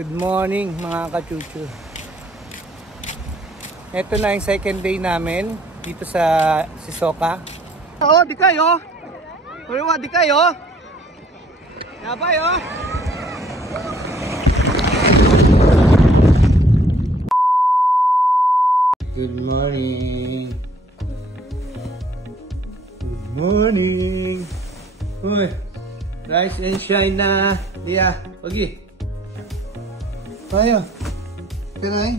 Good morning mga kachuchu. Ito na yung second day namin dito sa Sisoka. Oh, di kayo. Kuriwa, di kayo. Yabay oh. Good morning. Good morning. Uy, rise and shine na. Dia, pagi. Tayo. Piray.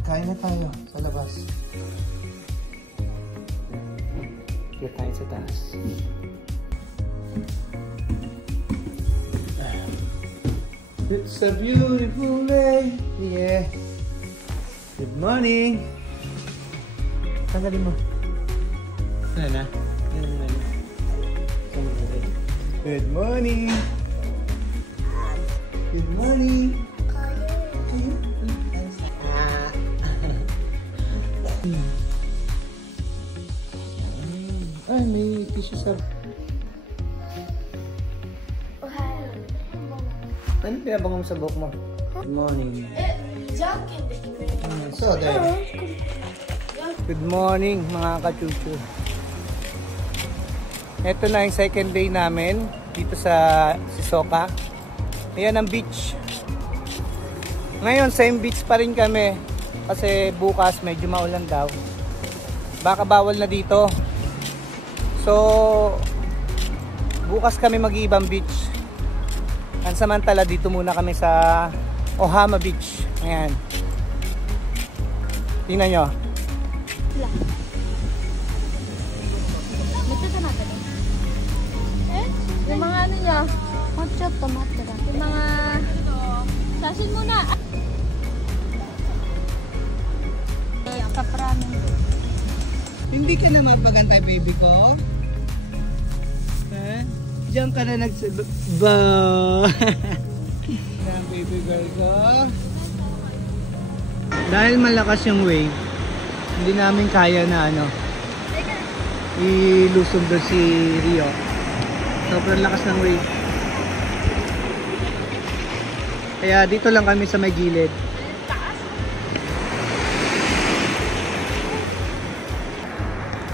Kain na tayo sa labas. Kaya tayo sa taas. It's a beautiful day. Yeah. Good morning. Tanggalin mo. Ano na? Good morning. Good morning. Ay, may tissue sa... Ano pinabangong sa buhok mo? Good morning. So there. Good morning mga kachuchu. Ito na yung second day namin dito sa Sisoka. Ayan ang beach. Ngayon same beach pa rin kami kasi bukas medyo maulan daw. Baka bawal na dito. So bukas kami mag-iibang beach. Pansamantala dito muna kami sa Ohama Beach. Ayan. Tingnan nyo. Yung mga ano niya, yung mga sasin muna. Kapramin. Hindi ka na mapagantay, baby ko. Ha? Diyan ka na ba? Yan, baby girl ko. Dahil malakas yung wave, hindi namin kaya na ilusong doon si Rio. Sobrang lakas ng wave. Kaya dito lang kami sa may gilid.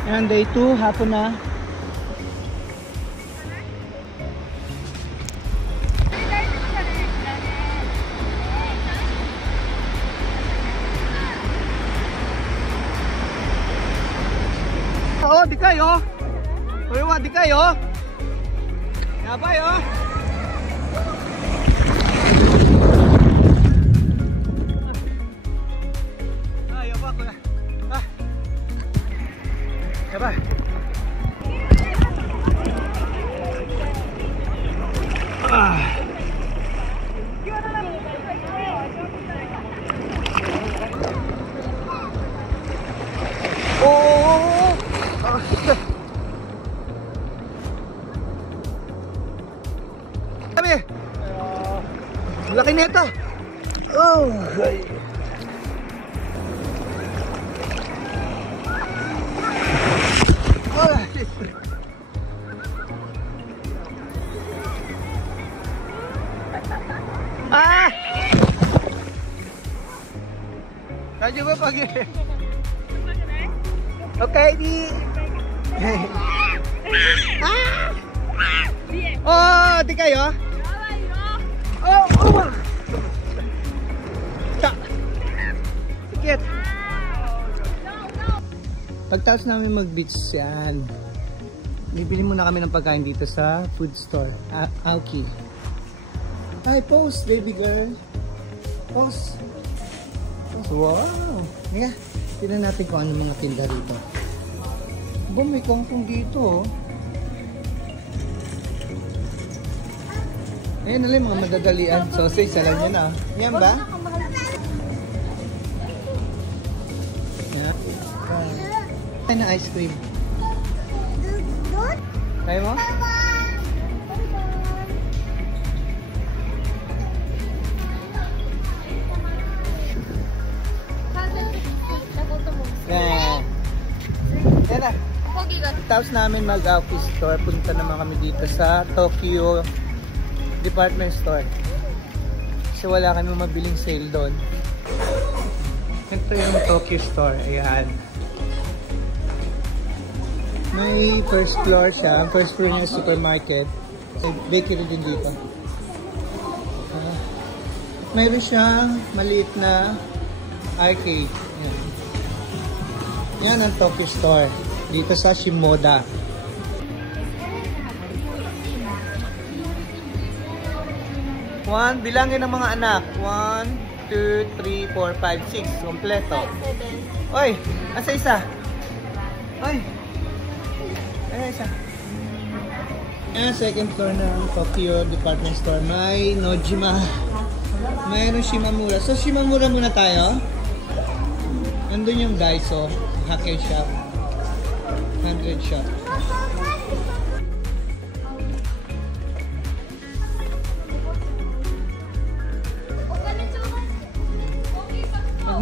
Yan, day 2, hapon na. Oh, di kayo. Kuriwa, di kayo. Yabay oh. Yabay ko na. Yabay. Laki nito. Oh, ay. Ah! Kaya ba pag okay, di. Ah! Oh, di kayo? Oh, oh. Tikit. Pagtapos namin mag-beach yan, bibili muna kami ng pagkain dito sa food store, Aoki. Hi, pose, baby girl. Pose. Wow. Nga, tignan natin kung ano mga tinda rito. May kangkong dito. Ayan na lang mga madadalian. Sausage, alam nyo na. Yan ba? Yan. Ay na ice cream. Kaya mo? Yan. Yan na. Tapos namin mag-office store. Punta naman kami dito sa Tokyo Department Store. Kasi wala kami mabiling sale doon. Ito yung Tokyo Store. Ayan. May first floor siya. First floor niya supermarket. May bakery din dito. Mayroon siyang maliit na arcade. Ayan. Yan ang Tokyo Store. Dito sa Shimoda. Bilangin ng mga anak. 1, 2, 3, 4, 5, 6. Kompleto. Oy! Asa isa? Oy! Ayan isa. Ayan, second floor ng Tokyo Department Store. May Nojima. Mayroon Shimamura. So, Shimamura muna tayo. Nandun yung Daiso. Hake shop. 100 shop.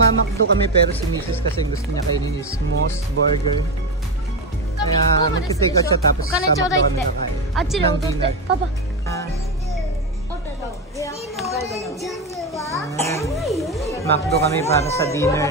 Magmamakdo kami pero si Mrs. kasi gusto niya kainin is Moss Burger. Kaya mag-take out siya tapos sa McDo kami kakain. Ng dinner. Papa. McDo kami para sa dinner.